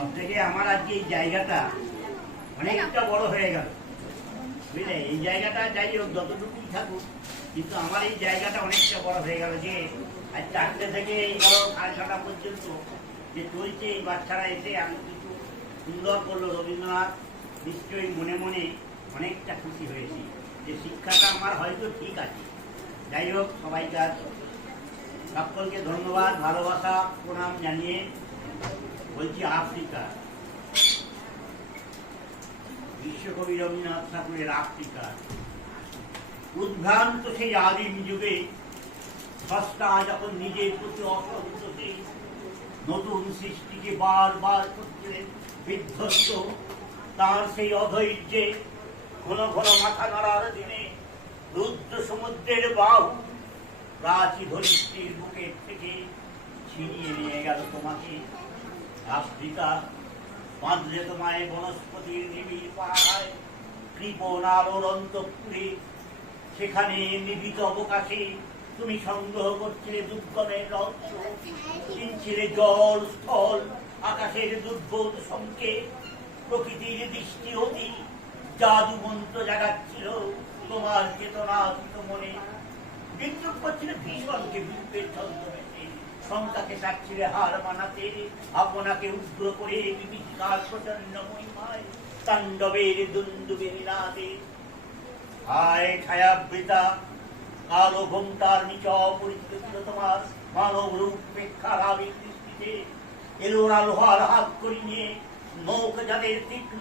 সব থেকে আমার আজকে এই জায়গাটা অনেকটা বড় হয়ে গেল, বুঝলে। এই জায়গাটা যাই হোক যতটুকুই থাকুক, কিন্তু আমার এই জায়গাটা অনেকটা বড় হয়ে গেল যে আজ 4টে থেকে এই ধরো 6:30 পর্যন্ত যে চলছে, এই বাচ্চারা এসে এত কিছু সুন্দর করলো। রবীন্দ্রনাথ নিশ্চয়ই মনে মনে অনেকটা খুশি হয়েছি যে শিক্ষাটা আমার হয়তো ঠিক আছে। যাই হোক, সবাইকে আজ সকলকে ধন্যবাদ, ভালোবাসা, প্রণাম জানিয়ে বলছি আফ্রিকা, বিশ্বকবি রবীন্দ্রনাথ ঠাকুরের আফ্রিকা উদ্ভ্রান্ত সেই আদিম যুগে স্রষ্টা যখন নিজের প্রতি অসন্তোষে নতুন সৃষ্টিকে বারবার করছিলেন বিধ্বস্ত, তার সেই অধৈর্যে ঘন ঘন মাথা নাড়ার দিনে রুদ্র সমুদ্রের বাহু প্রাচী ধরিত্রীর বুকের থেকে ছিনিয়ে নিয়ে গেল তোমাকে। আফ্রিকা বাঁধলে তোমায় বনস্পতির নিবিড় পাহাড়ায়, কৃপণ আলোর অন্তঃপুরে, সেখানে নিবিত অবকাশে তুমি সংগ্রহ করছিলে দুর্গমের রহস্য, চিনছিলে জল স্থল আকাশের দুর্বোধ সংকেত, প্রকৃতির দৃষ্টি অতি জাদু মন্ত্র জাগাচ্ছিল তোমার চেতনাতীত মনে। বিদ্রুপ করছিল ভীষণকে বিদ্যুতের ছন্দবেশে, শঙ্কাকে চাচ্ছিলে হার মানাতে, আপনাকে উগ্র করে বিভীষিকার প্রচন্ড মহিমায় তাণ্ডবের দুন্দুবের নাদে। হায় ছায়াবৃতা কালো ঘোমটার নিচে অপরিচিত ছিল তোমার মানব রূপ প্রেক্ষার আবির দৃষ্টিতে। এলোরা লোহার হাত করি নিয়ে নৌক যাদের তীক্ষ্ণ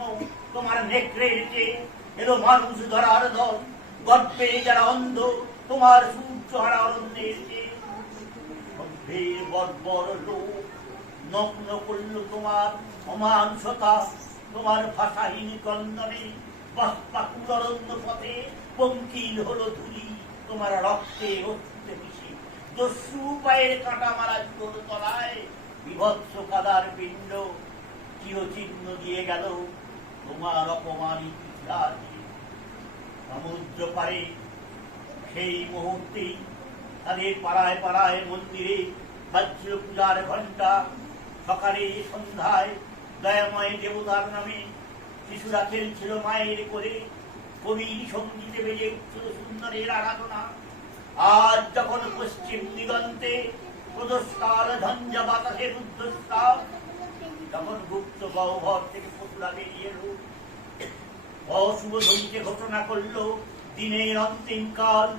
তোমার নেত্রের চেয়ে, এলো মানুষ ধরার দল গর্বে যারা অন্ধ তোমার সূর্য হারা অরণ্যের চেয়ে। সভ্যের বর্বর লোক নগ্ন করল তোমার অমানুষতা, তোমার ভাষাহীন ক্রন্দনে বাষ্পাকুল অরণ্য পথে পঙ্কিল হলো ধুলি তোমার রক্তে অস্তিত্বে মিশে। দস্যু পায়ের কাঁটা মারা জোর তলায় বিভৎস কাদার পিণ্ড চিরচিহ্ন দিয়ে গেল তোমার অপমানিত ইতিহাসে। সমুদ্র পারে সেই মুহূর্তেই তাদের পাড়ায় পাড়ায় মন্দিরে বাজছিল পূজার ঘণ্টা। সকালে সন্ধ্যায় দয়াময় দেবতার নামে শিশুরা খেলছিল মায়ের করে, কবির সঙ্গীতে বেজে উঠছিল সুন্দরের আরাধনা। আজ যখন পশ্চিম দিগন্তে প্রদস্কার ঝঞ্ঝা বাতাসের উদ্ধস্তাব, যখন গুপ্ত গহ্বর থেকে পশুরা বেরিয়ে এলো, অশুভ ধ্বনিকে ঘোষণা করলো দিনের অন্তিম কাল।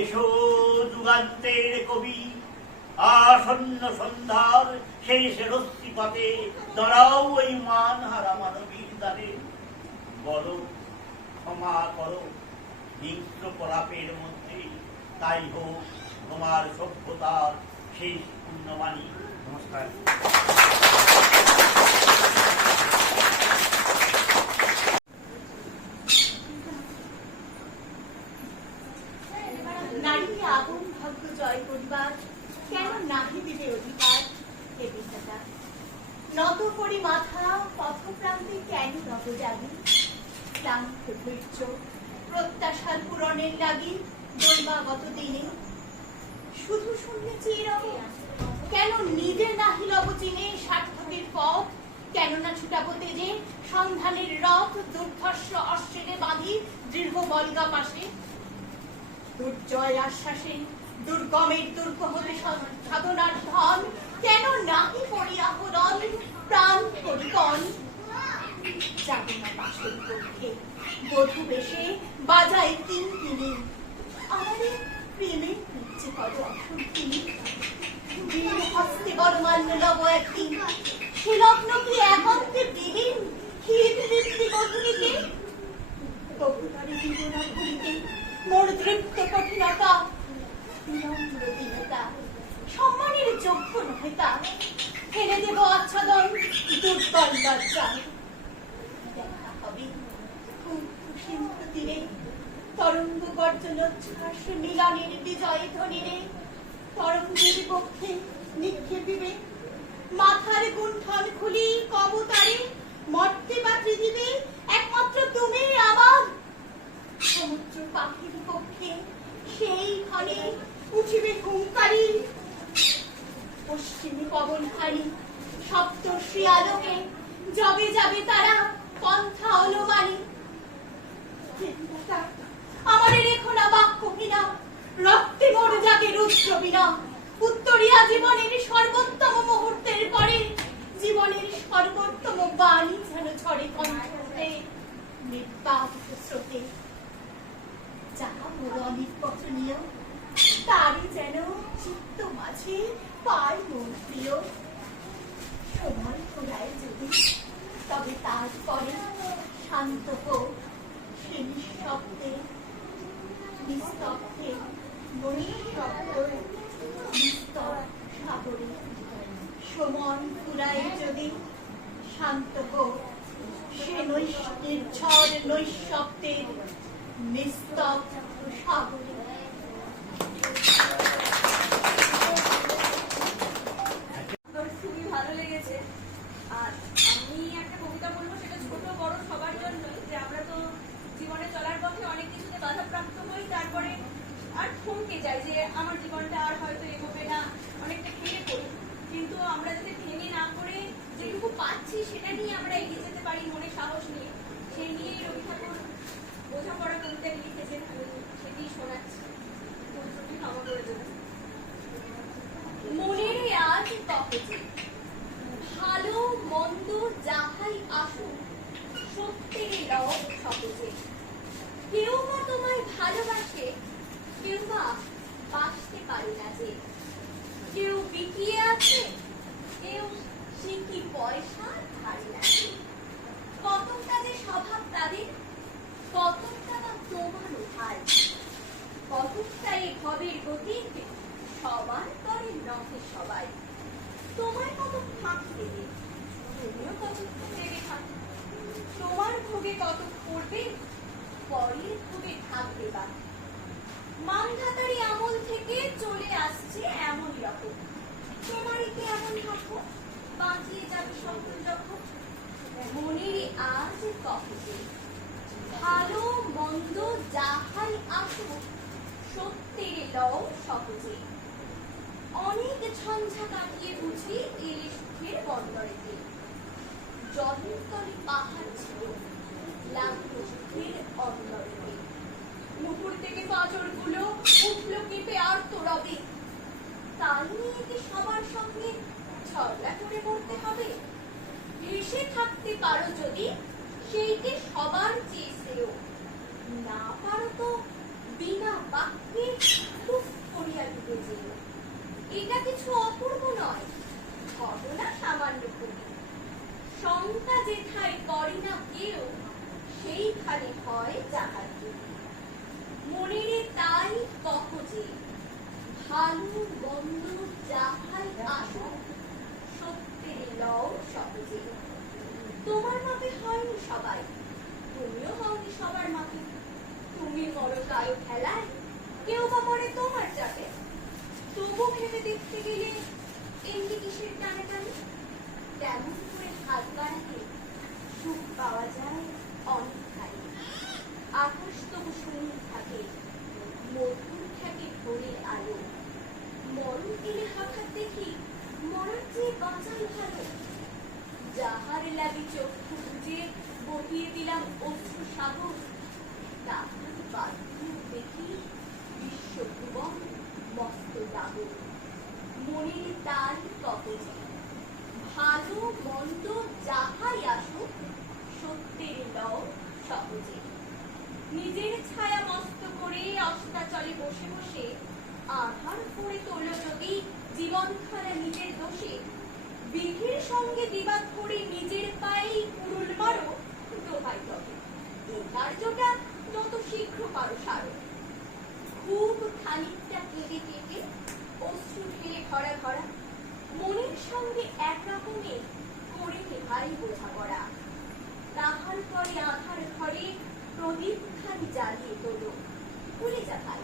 এসো যুগান্তের কবি, আসন্ন সন্ধ্যার শেষ রশ্মিপাতে দাঁড়াও ওই মান হারা মানবীর দ্বারে। বলো ক্ষমা করো হিংস্র কলাপের মধ্যে, তাই হোক তোমার সভ্যতার শেষ পুণ্যবাণী। নমস্কার। নারীকে আপন ভাগ্য জয় করিবার কেন নাহি দিবে অধিকার? হে বিধাতা, নত করি মাথা পথপ্রান্তে কেন নত জাগি? ক্লান্ত ধৈর্য প্রত্যাশার পূরণের লাগি দৈবাগত দিনে শুধু শূন্যে চেয়ে রব। কেন নিজে নাহি লব চিনে সার্থকের পথ? কেন না ছুটাবো তেজে সন্ধানের রথ দুর্ধর্ষ অশ্বেরে বাঁধি দৃঢ় বল্গা পাশে? দুর্জয় আশ্বাসে দুর্গমের দুর্গ হতে সাধনার ধন কেন নাহি করি আহরণ প্রাণ পরিকন? যাবে না পাশের পক্ষে বধূ বেশে বাজায় কিনকিনি, আমারে প্রেমে পিচ্ছে কত অসুরকিনি। বীর হস্তে বরমান্য লব একদিন, সে লগ্ন কি একান্তে বিলীন ক্ষীর তৃপ্তি গধূলিকে। কবুতরে জীবনা ঘুরিতে মোর দৃপ্ত কঠিনতা, বিনম্র দীনতা সম্মানের যোগ্য নহে তা। ফেলে দেব আচ্ছাদন দুর্বল লজ্জায়। দেখা হবে সিন্ধু তীরে তরঙ্গ গর্জনোচ্ছ্বাস মিলনের বিজয় ধ্বনিরে। তরঙ্গের পক্ষে নিক্ষেপিবে মাথার গুণ্ঠন খুলি কবুতরে। মর্তে বা পৃথিবী একমাত্র তুমি আমার। সমুদ্র পাখির পক্ষে সেই ক্ষণে উঠিবে হুঙ্কারি। পশ্চিমে পবন হারি সপ্তর্ষি আলোকে যাবে যাবে তারা পন্থা অনুমানী। আমারে রেখো না বাক্য বিনা, রক্তে মোর জাগে রুদ্র বিনা। উত্তরিয়া জীবনের সর্বোত্তম মুহূর্তের পরে জীবনের সর্বোত্তম বাণী যেন ঝরে কণ্ঠে নির্বাক স্রোতে। যাহা মোর অমিত পঠনীয় তারই যেন চিত্ত মাঝে পায় মন প্রিয়। সময় ঘোরায় যদি তবে তারপরে শান্ত হোক সে নিঃশব্দে নিস্তব্ধে বৈশব্দ নিস্তব্ধ সাগরে। সময় ঘুরায় যদি শান্ত হোক সে নির্ঝর নৈশব্দের নিস্তব্ধ সাগরে। খুবই ভালো লেগেছে। আর আমি একটা কবিতা বলবো, সেটা ছোট বড় সবার জন্যই, যে আমরা তো জীবনে চলার পথে অনেক কিছুতে বাধাপ্রাপ্ত হই, তারপরে আর থমকে যাই যে আমার জীবনটা আর হয়তো এগোবে না, অনেকটা ভেঙে পড়ি। কিন্তু আমরা যদি ভেঙে না করে যেটুকু পাচ্ছি সেটা নিয়ে আমরা এগিয়ে যেতে পারি মনে সাহস নিয়ে, সেই নিয়েই রবি ঠাকুর বোঝাপড়া কবিতাটি লিখেছেন। আমি সেটি শোনাচ্ছি, ক্ষমা করে দেবেন। মনের আজ কখতে ভালো মন্দ যাহাই আসুক সত্যের লও সহজে। কেউ বা তোমায় ভালোবাসে, কেউ বা বাসতে পারে না যে। কেউ বিকিয়ে আছে, কেউ সিকি পয়সা ধারে না। কতটা যে স্বভাব তাদের, কতটা বা তোমার ভাই, কতটা এই ভবের গতি সবার করে নহে সবাই। তোমার কত ফাঁক দেবে, তুমিও কত দেবে ফাঁক। তোমার ভোগে কত করবে, পরের ভোগে থাকবে বা। মানধাতারি আমল থেকে চলে আসছে এমন রকম, তোমারই কি এমন থাকো বাঁচিয়ে যাবে সকল যখন। মনের আজ কখতে ভালো মন্দ যাহাই আসুক সত্যের লও সহজে। অনেক ঝঞ্ঝা কাটিয়ে বুঝি এলে সুখের বন্দরেতে। জলের তলে পাহাড় ছিল লাগলো সুখের অন্দরেতে। নুপুর থেকে পাঁজরগুলো উঠলো কেঁপে আর্ত রবে। তাই নিয়ে কি সবার সঙ্গে ঝগড়া করে করতে হবে? ভেসে থাকতে পারো যদি সেইটি সবার চেয়ে শ্রেয়। না পারো তো বিনা বাক্যে টুক করিয়া ডুবে যেও। এটা কিছু অপূর্ব নয়, ঘটনা সামান্য করি। শঙ্কা যেথায় করে না কেউ সেইখানে হয় যাহার যদি। মনেরে তাই কহ যে ভালো মন্দ যাহাই আসুক সত্যের লও সহজে। তোমার মাপে হয়নি সবাই, তুমিও হওনি সবার মাপে। তুমি মরো কারো খেলায়, কেউ বা মরে তোমার চাপে। তবু ভেবে দেখতে গেলে এমনি কিসের টানে টানে। তেমন করে হাত বাড়ালে সুখ পাওয়া যায় অনেক খালি। আকাশ তবু শূন্য থাকে, মধুর থাকে ভোরের আলো। মরণ এলে হঠাৎ দেখি মরার চেয়ে বাঁচাই ভালো। যাহার লাগি চক্ষু বুঝে বহিয়ে দিলাম অশ্রু সাগর, তাহার বাধ্য দেখি বিশ্বভুবন মস্ত দাগর। মনের তাই কবচে ভালো মন্দ যাহাই আসুক সত্যের লও সহজে। নিজের ছায়া মস্ত করে অস্তাচলে বসে বসে আধার করে তোলো যদি জীবনখানা নিজের দোষে। বিধির সঙ্গে বিবাদ করে নিজের পায়েই কুড়ুল মারো, দোহাই তবে এই কার্যটা যত শীঘ্র পারো সারো। খুব খানিকটা কেঁদে কেটে অশ্রু ঢেলে ভরা ভরা, মনের সঙ্গে এক রকমে করে নেহাই বোঝাপড়া। তাহার পরে আধার ঘরে প্রদীপ খানি জ্বালিয়ে তোলো। ভুলে যা ভাই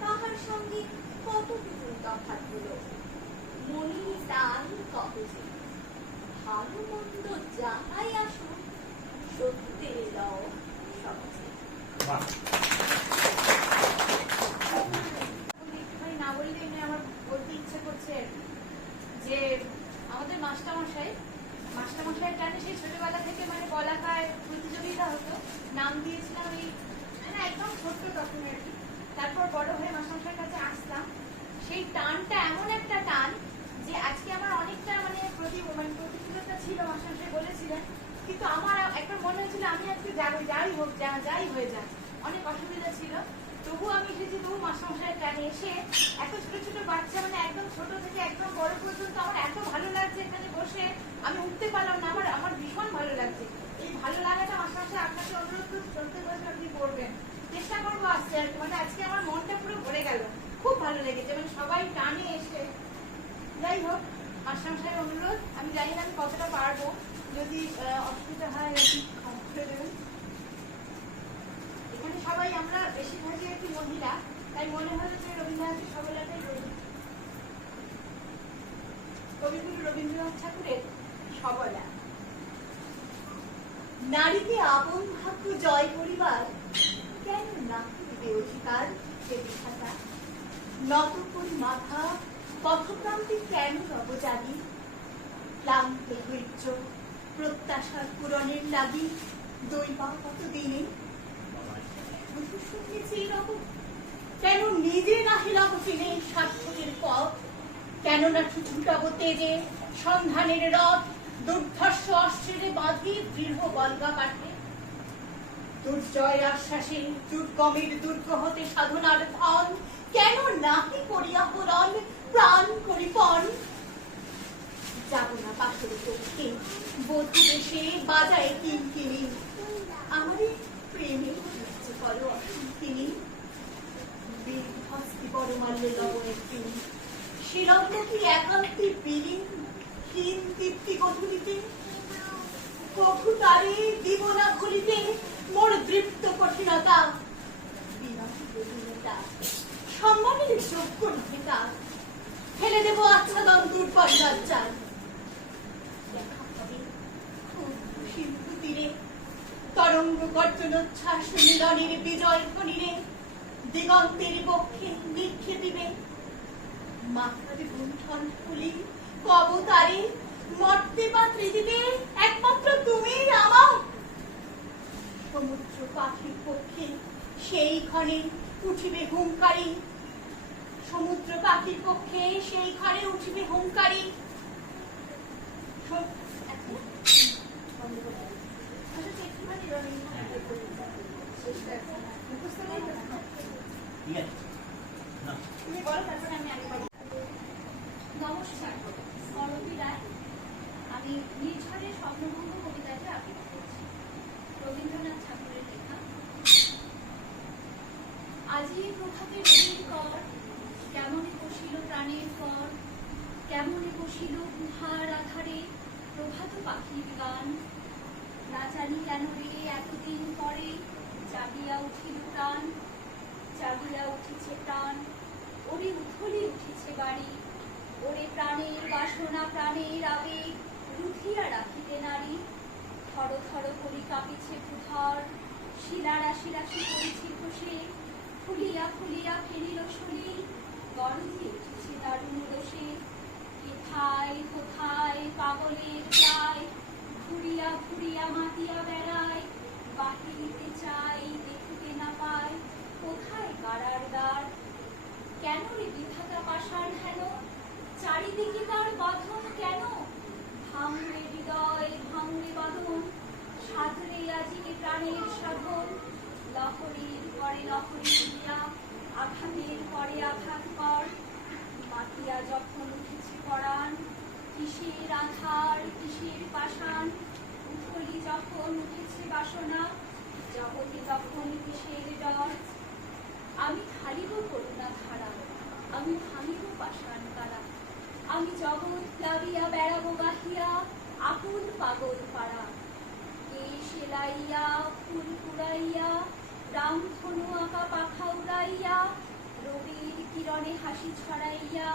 তাহার সঙ্গে কতটুকু তফাৎ হলো। মনে তাই কহ যে ভালো মন্দ যাহাই আসুক সত্যের লও সহজে। না বললে এমনি আমার বলতে ইচ্ছে করছে যে আমাদের মাস্টারমশাই মাস্টারমশাই টানে সেই ছোটবেলা থেকে মানে বলাকায় প্রতিযোগিতা হতো, নাম দিয়েছিলাম এই মানে একদম ছোট্ট তখন আর কি। তারপর বড় হয়ে মাস্টারমশাইয়ের কাছে আসলাম, সেই টানটা এমন একটা টান যে আজকে আমার অনেকটা মানে প্রতিকূলতা ছিল, মাস্টারমশাই বলেছিলেন, কিন্তু আমার একটা মনে হয়েছিল আমি আজকে যাই হোক যাই হয়ে যাক, অনেক অসুবিধা ছিল, তবু আমি এসেছি, তবু মাস্টারমশাইয়ের টানে এসে এত ছোট ছোট বাচ্চা মানে একদম ছোট থেকে একদম বড় পর্যন্ত আমার এত ভালো লাগছে এখানে বসে, আমি উঠতে পারলাম না, আমার ভীষণ ভালো লাগছে। এই ভালো লাগাটা মাস্টারমশাই আপনাকে অনুরোধ করছি চলতে বছর আপনি করবেন, চেষ্টা করবো আসতে আর কি। মানে আজকে আমার মনটা পুরো ভরে গেল, খুব ভালো লেগেছে, মানে সবাই টানে এসে। যাই হোক, মাস্টারমশাইয়ের অনুরোধ, আমি জানি না আমি কতটা পারবো, যদি অসুবিধা হয় আপনি ক্ষমা করে দেবেন। এখানে সবাই আমরা বেশিরভাগই আর কি মহিলা, তাই মনে হলো যে রবীন্দ্রনাথের সবলাটাই রবি, কবিগুরু রবীন্দ্রনাথ ঠাকুরের সবলা। নারীকে আপন ভাগ্য জয় করিবার কেন না দিবে অধিকার, সে বিধাতা নত করি মাথা পথপ্রান্তে কেন রব জাগি, ক্লান্ত ধৈর্য প্রত্যাশার পূরণের লাগি দৈবা কত দিনে শুনেছি এরকম, কেন নিজে না হিলাব চিনে সার্থকের পথ, কেন না ছুটাবো তেজে সন্ধানের রথ, দুর্ধর্ষ অশ্বেরে বাঁধি দৃঢ় বলগা কাঠে, দুর্জয় আশ্বাসে দুর্গমের দুর্গ হতে সাধনার ধন, কেন নাহি করিয়া হরণ প্রাণ করিপন, যাব না পাশের পক্ষে বধূ দেশে বাজায় কিনকিনি, আমারই প্রেমে ইচ্ছে করো অসুন্তিনি, হস্তি পরমাল্যে লবণের দিন শিরম্য কি একান্তি বিলীন হীন দীপ্তি গধূলিতে, কভু তারে দিব না খুলিতে মোর দৃপ্ত কঠিনতা, বিনাশী গভীরতা সম্মানের যোগ্য নহে তা, ফেলে দেব আচ্ছাদন দুর্বল লজ্জার, দেখা হবে খুব সিন্ধু তীরে তরঙ্গ গর্জনোচ্ছ্বাস মিলনের বিজয় ধ্বনিরে, দিগন্তের বক্ষে নিক্ষেপিবে মাথার গুণ্ঠন ফুলি কবতারে, মর্তে বা ত্রিদিতে একমাত্র তুমি আমার, সমুদ্র পাখির পক্ষে সেই ক্ষণে উঠিবে হুঙ্কারি, সমুদ্র পাখির পক্ষে সেই ক্ষণে উঠিবে হুঙ্কারি। তুমি বলো, তারপরে আমি আরেকবার। নমস্কার, স্মরণী রায়। আমি নির্ঝরের স্বপ্নভঙ্গ কবিতাটি আবৃত্তি করছি, রবীন্দ্রনাথ ঠাকুরের লেখা। আজি প্রভাতে রবির কর, কেমনে বসিল প্রাণের পর, কেমনে বসিল গুহার আধারে প্রভাত পাখির গান, না জানি কেন রে এতদিন পরে জাগিয়া উঠিল প্রাণ, জাগিয়া উঠিছে প্রাণ, ওরে উথলি উঠিছে বাড়ি, ওরে প্রাণের বাসনা প্রাণের আবেগ রুধিয়া রাখিতে নারী, থর থর করি কাঁপিছে ভূধর, শিলারাশি রাশি করেছে ঘষে, ফুলিয়া ফুলিয়া ফেরিল সলিল, গরজে উঠেছে দারুণ দোষে, কোথায় কোথায় পাগলের প্রায়, ঘুরিয়া ঘুরিয়া মাতিয়া বেড়ায়, বাহিরিতে চাই দেখিতে না পায়, কোথায় গাড়ার দ্বার, কেন রে বিধাতা পাষাণ হেন, চারিদিকে তার বাঁধন কেন, ভাঙরে হৃদয় ভাঙরে বাঁধন, সাধরে আজিকে প্রাণের সাধন, লহরীর পরে লহরী দিয়া আঘাতের পরে আঘাত কর, মাতিয়া যখন উঠেছে পরাণ, কিসের আধার কিসের পাষাণ, উথলি যখন উঠেছে বাসনা, জগতে তখন কিসের ডর, আমি ঢালিব করুণা ধারা, আমি ভাঙিব পাষাণ কারা, আমি জগৎ প্লাবিয়া বেড়াবো গাহিয়া আকুল পাগল পাড়া, কে সেলাইয়া ফুল কুড়াইয়া রামধনু আঁকা পাখা উড়াইয়া, রবির কিরণে হাসি ছড়াইয়া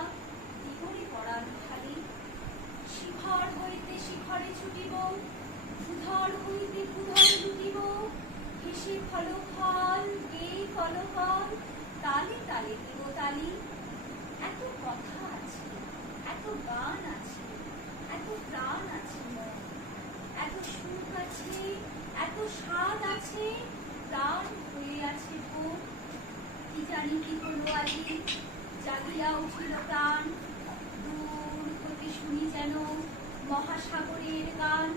দিগরে পরাণ খালি, শিখর হইতে শিখরে ছুটিব, ভূধর হইতে ভূধর লুটিব, হেসে ফল ফল গে কলহল, তালে তালে দিব তালি, এত কথা আছে, এত গান আছে, এত প্রাণ আছে মন, সুখ আছে, এত স্বাদ আছে, প্রাণ হয়ে আছে ভোগ। কি জানি কি হলো আজি, জাগিয়া উঠিল প্রাণ। দূর হতে শুনি যেন মহাসাগরের গান।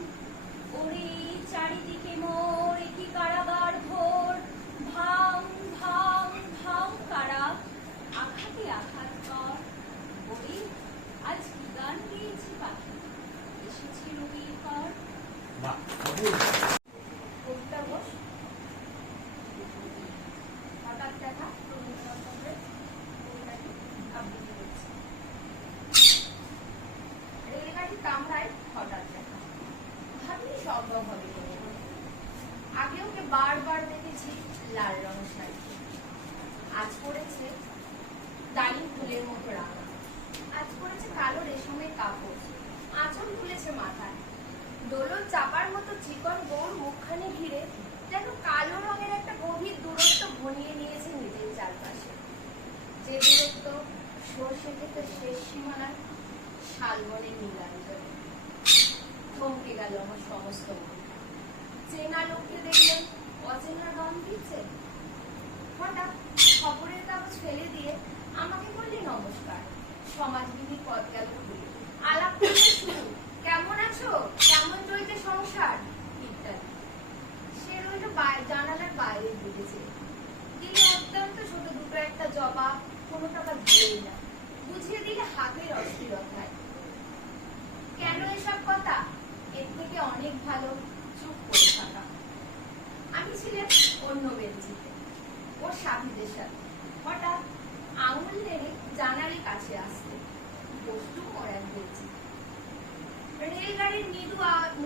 ওরে চারিদিকে মোর কি কারাগার ঘোর, ভাং ভাং ভাং কারা, আঘাতে আঘাত কর। ওরে আজ কি গান গেয়েছি পাখি, এসেছে রবির পর। বাহ, অপূর্ব। কোনটা বস? হঠাৎ দেখা রবীন্দ্রনাথের কবিতাটি আবৃত্তি করছে। রেলগাড়ি কামরায় হঠাৎ দেখা, ভাবিনি সম্ভব হবে কিনা। আগে ওকে বারবার দেখেছি লাল রং শাড়ি, আজ পরেছে ডালিম ফুলের মতো রাঙা, আজ পরেছে কালো রেশমের কাপড়, আঁচল তুলেছে মাথায়। দোলন চাপার মতো চিকন গৌর মুখখানি ঘিরে যেন কালো রঙের একটা গভীর দূরত্ব ঘনিয়ে নিয়েছে নিজের চারপাশে। যে দূরত্ব সর্ষে থেকে শেষ সীমানায় শালবনের নীলাঞ্জনে। থমকে গেল আমার সমস্ত মন। চেনা লোককে দেখলেন অচেনা গান দিচ্ছে। হঠাৎ খবরের কাগজ ফেলে দিয়ে আমাকে বললি নমস্কার। সমাজবিধি পথ গেল ঘুরে, আলাপ করতে শুরু, কেমন আছো, কেমন চলছে সংসার ইত্যাদি। সে রইল জানালার বাইরে বুঝেছে। দিলে অত্যন্ত ছোট দুটো একটা জবাব, কোনোটা বা ধরেই না, বুঝিয়ে দিলে হাতের অস্থিরতায়। কেন এসব কথা? এর থেকে অনেক ভালো চুপ করে থাকা। আমি ছিলাম অন্য বেঞ্চিতে, ওর সাথীদের সাথে। হঠাৎ আঙুল নেড়ে জানালে কাছে আসতে, বসলুম ওর এক বেঞ্চি।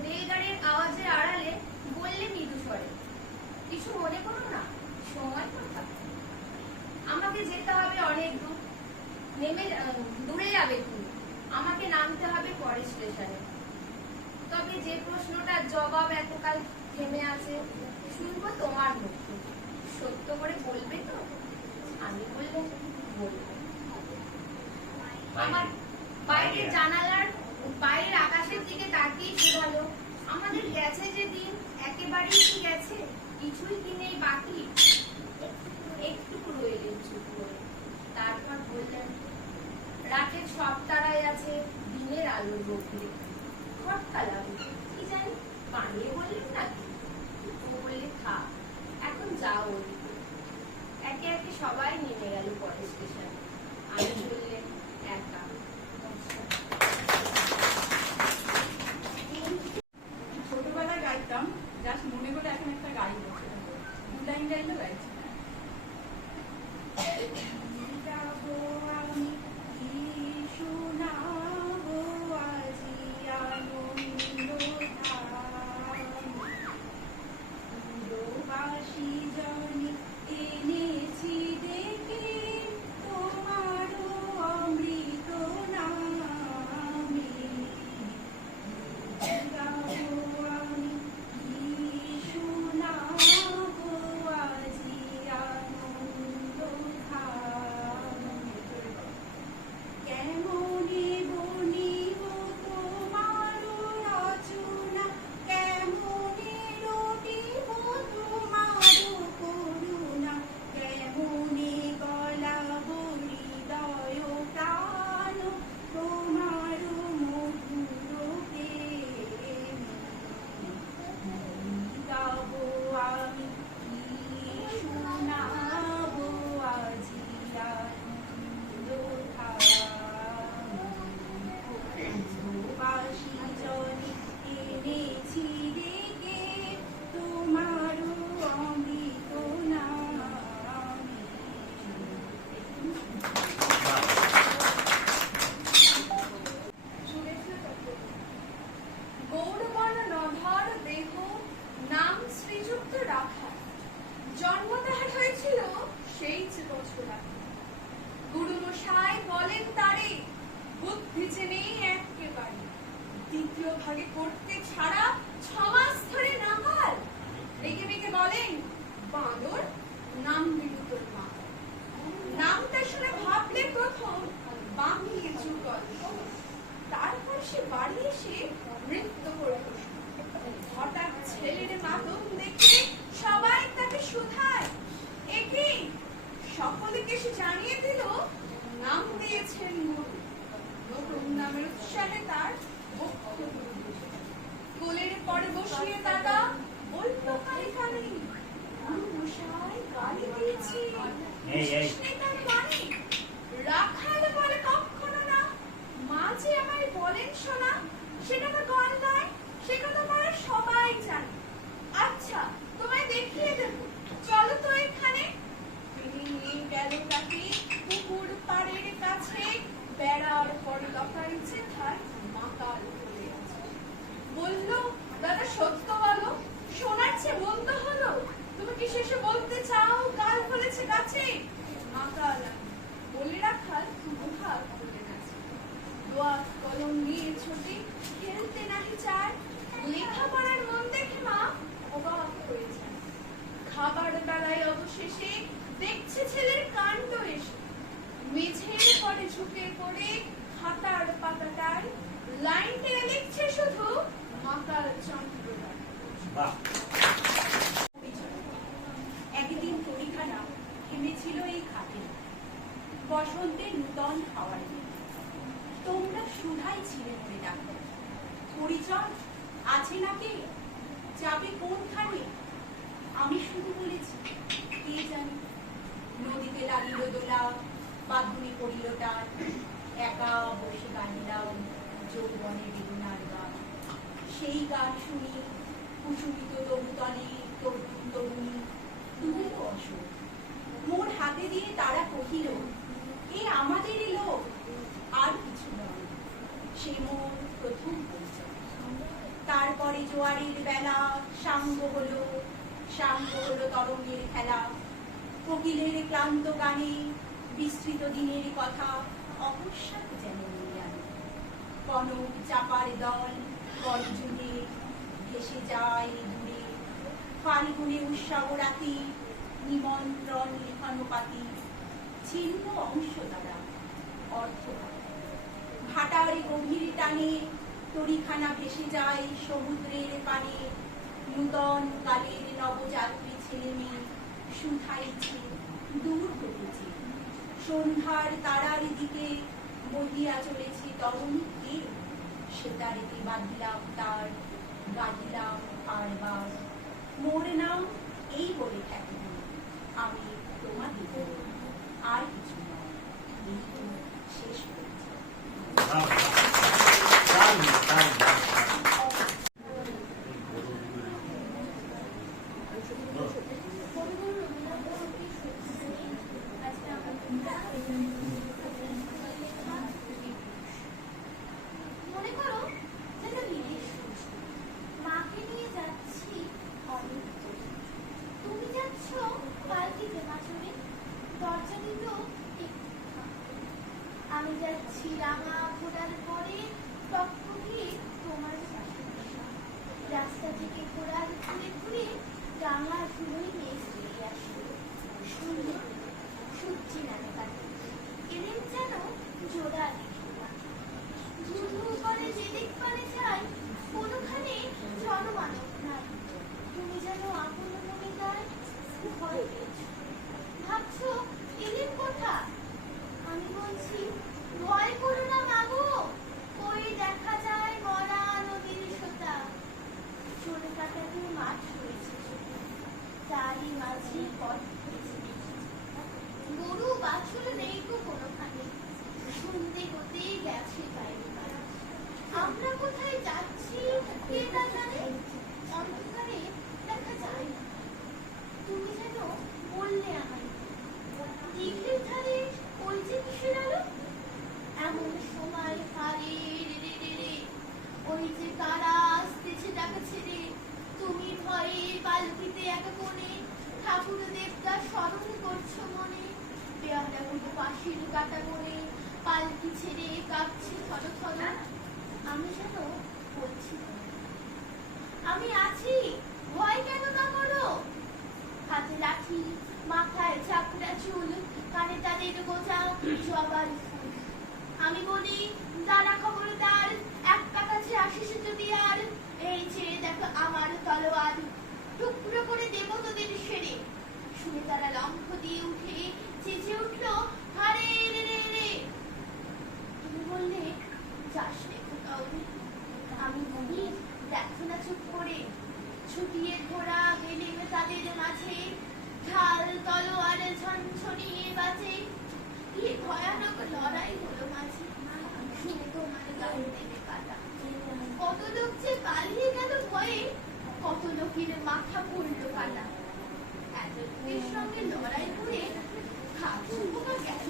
রেলগাড়ির আওয়াজের আড়ালে বললে মৃদু স্বরে, কিছু মনে করো না, সময় কোথায়? আমাকে যেতে হবে অনেক দূর, দূরে যাবে তুমি, আমাকে নামতে হবে পরের স্টেশনে। তবে যে প্রশ্নটার জবাব এতকাল থেমে আছে, শুনবো তোমার মুখ থেকে। সত্য করে বলবে তো? আমি বললাম বলবো। আমার বাইরের জানালার বাইরের আকাশের দিকে তাকিয়ে শুধালো, আমাদের গেছে যে দিন একেবারেই কি গেছে, কিছুই কি নেই বাকি? একটু রইলেন চুপ করে, তারপর বললেন, রাতের সব তারাই আছে দিনের আলোর গভীরে। খটকা লাগলো, কি জানি বানিয়ে বললেন নাকি। ও বললে থাক, এখন যাও ওদিকে। একে একে সবাই নেমে গেল পরের স্টেশনে। আমি বললেন একা। ছোটবেলায় গাইতাম, জাস্ট মনে করে এখন একটা গাড়ি বসে দু লাইন গাইলে গাইছি। যাবো আমি কি শোনাবো আজি আনন্দ বাসি জনি এনেছি ডেকে তোমারও অমৃত নামে। যাবো আমি কি শোনাবো আজি আনন্দ কেমনে বনিব তোমার রচনা, কেমনে রটিব তোমার করুণা, কেমনে গলাব হৃদয় প্রাণ তোমার মধুর প্রেমে। গাবো আমি কি শোনাবো আজি আনন্দ বাসি জনি এনেছি ডেকে তোমারও অমৃত নামে। গৌরবর্ণ নধর দেহ, নাম শ্রীযুক্ত রাখা, জন্ম তাহার হয়েছিল সেই যে বছর আগে। গুরুমশাই বলেন তারে, বুদ্ধি যে নেই একেবারে, দ্বিতীয় ভাগে করতে ছাড়া 6 মাস ধরে নাকাল। রেগে মেগে বলেন, বাঁদর নাম দিল তোর মা। নামটা শুনে ভাবলে প্রথম বাংলিয়ে যুগল, তারপর সে বাড়ি এসে নৃত্য করে বসল। চেয়ে দাদা বলল কানে কানে, গুরু মশাই গালি দিয়েছি, এই, এই। তার মানে রাখাল বলে কখনো না, মা যে আমায় বলেন শোনা, সেটা তো গান নয়, সে কথা আমরা সবাই জানি। আচ্ছা তোমায় দেখিয়ে দেব, চলো তো এখানে। নিয়ে গেল তাকে পুকুর পাড়ের কাছে, বেড়ার পর লতারিছে ধার মাতাল হয়ে আছে। বলল, দাদা সত্য বলো, শোনার চেয়ে মন্দ হলো, তুমি কি শেষে বলতে চাও গাল ফলেছে গাছে? মাতাল বলে রাখাল মুহাল খুলে গেছে। দোয়া কলম নিয়ে ছোটে, খেলতে নাহি চায়, লেখাপড়ার মন দেখে মা অবাক হয়ে যায়। খাবার বেলায় অবশেষে দেখছে ছেলের কাণ্ড এসে, মেঝের পরে ঝুঁকে পড়ে খাতার পাতাটায় লাইন টেনে লিখছে শুধু মাতাল চন্দ্রদায়। বাহ, একদিন তরিখানা থেমেছিল এই ঘাটে, বসন্তের নূতন হাওয়ার দিনে। তোমরা সুধাই ছিলে মনে ডাকো, পরিচয় আছে না কে, যাবে কোনখানে? আমি শুধু বলেছি কে জানি। নদীতে লাগিল দোলা, বাঁধুনি পড়িল টান, একা বসে গাইলাম যৌবনে বেদনার গান। সেই গান শুনি কুসুমিত তরুতলে তরুণ তরুণী তুমিও অসুখ। মোর হাতে দিয়ে তারা কহিল, এ আমাদেরই লোক, আর কিছু নয়। সে মোর প্রথম পরিচয়। তারপরে জোয়ারের বেলা সাঙ্গ হলো তরঙ্গের খেলা। কোকিলের ক্লান্ত গানে বিস্তৃত দিনের কথা অকস্মাৎ যেন মনে আনে। কনক চাপার দল গর্জনে ভেসে যায় দূরে, ফাল্গুনে উৎসব রাতি নিমন্ত্রণ লিখানো পাতি। ছিন্ন অংশ দ্বারা অর্থ ভাটার গভীর টানে তরিখানা ভেসে যায় সমুদ্রের পানে। নূতন কালের নবযাত্রী ছেলে মেয়ে শুধাইছে দূর হতেছে, সন্ধ্যার তারার দিকে বহিয়া চলেছে তরুণী কে। সেতারেতে বাঁধিলাম তার, গাহিলাম আর বার, মোর নাম এই বলে খ্যাতি দিই, আমি তোমাদের বলি, আর কিছু নয়। এই তো শেষ পরিচয়। বাহ, দারুণ, দারুণ, দারুণ। মনে করো যেটা বিদেশ, মাকে নিয়ে যাচ্ছি অনেক দূরে। তুমি যাচ্ছ পালকিতে মাছুরে, দরজা দিত একটু ফাঁকা। আমি যাচ্ছি রাঙা ঘোড়ার পরে, টকটকি তোমার পাশে বসা। রাস্তা থেকে ঘোড়ার ঘুরে ঘুরে রাঙা ধুলোই মেঘ বেরিয়ে আসে। সুন্দর সূর্যি নামে কাটে, এদের যেন জোড়া দেখে না। ধুধু করে যেদিক পানে যায়, কোনোখানে জনমানব নাই। তুমি যেন আপন মনে গায় ভয় পেয়েছ, ভাবছো এদের কথা। আমি বলছি ভয় করো না মাগো, ওই দেখা যায় মরা নদীর সোতা। চলে কাটাতে মাঠ রয়েছে ছোট, তারই মাঝে পথ ধরেছে গরু বাছুর নেই গো কোনোখানে, শুনতে হতে গেছে বাইরে পাড়া। আমরা কোথায় যাচ্ছি কে তা জানে, অন্ধকারে দেখা যায় না। তুমি যেন বললে আমায় দিঘির ধারে ওই যে কিসের আলো। এমন সময় হারে রে রে রে, ওই যে কারা আসতেছে টাকা ছেড়ে। তুমি ভয়ে পালকিতে একা কোণে, ঠাকুর দেবতা স্মরণ করছো মনে। পেয়ারা গুলো পাশের কাটা কোণে, পালকি ছেড়ে কাঁপছে থর থর। আমি যেন বলছি আমি আছি, ভয় কেন না করো। হাতে লাঠি, মাথায় চাপড়া চুল, কানে তাদের গোজা জবার ফুল। আমি বলি দাঁড়া খবরদার, একটা কাছে আসিস যদি আর, এই ছেড়ে দেখো আমার তলোয়ার, টুকরো করে দেব তোদের সেরে। শুনে তারা লম্ফ দিয়ে উঠে চেঁচে উঠলো হারে রে রে রে। তুমি বললে যাস রে কোথাও। আমি বলি দেখো না চুপ করে, ভয়ানক লড়াই হলো মাঝে, শুনে তোমার গাল দেবে কাটা। কত লোক যে পালিয়ে গেল ভয়ে, কত লোকের মাথা পড়লো কাটা। এত লোকের সঙ্গে লড়াই করে ঘাস পোকা গেল